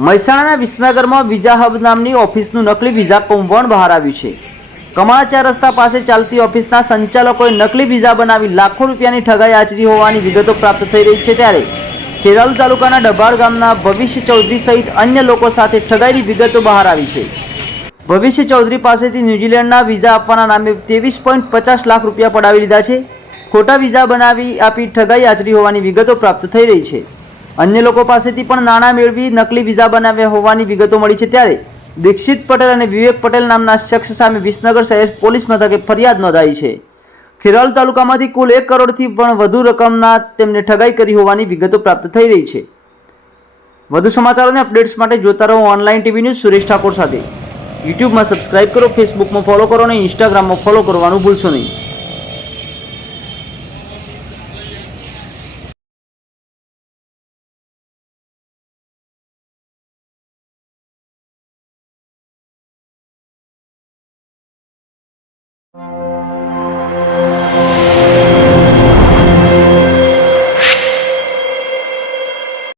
મહેસાણાના વિસનગરમાં visa hub નામની ઓફિસનું નકલી વિઝા કૌભાંડ બહાર આવ્યું છે। કમાળા 4 રસ્તા પાસે ચાલતી ઓફિસના સંચાલકોએ નકલી વિઝા બનાવી લાખો રૂપિયાની ઠગાઈ આચરી હોવાની વિગતો પ્રાપ્ત થઈ રહી છે। ત્યારે ખેરાલુ તાલુકાના ડભાડ ગામના ભવિષ્ય ચૌધરી સહિત અન્ય લોકો સાથે ઠગાઈની વિગતો બહાર આવી છે। ભવિષ્ય ચૌધરી પાસેથી ન્યૂઝીલેન્ડના વિઝા આપવાના નામે 23.50 લાખ રૂપિયા પડાવી લીધા છે। ખોટા વિઝા બનાવી આપી ઠગાઈ આચરી હોવાની વિગતો પ્રાપ્ત થઈ રહી છે। અન્ય લોકો પાસેથી પણ નાણાં મેળવી નકલી વિઝા બનાવ્યા હોવાની વિગતો મળી છે। ત્યારે દીક્ષિત પટેલ અને વિવેક પટેલ નામના શખ્સ સામે વિસનગર શહેર પોલીસ મથકે ફરિયાદ નોંધાઈ છે। ખેરાલુ તાલુકામાંથી કુલ 1 કરોડથી પણ વધુ રકમના તેમને ઠગાઈ કરી હોવાની વિગતો પ્રાપ્ત થઈ રહી છે। વધુ સમાચારોને અપડેટ્સ માટે જોતા રહો online TV news Suresh Thakor સાથે। યુટ્યુબમાં સબસ્ક્રાઇબ કરો, ફેસબુકમાં ફોલો કરો અને ઇન્સ્ટાગ્રામમાં ફોલો કરવાનું ભૂલશો નહીં।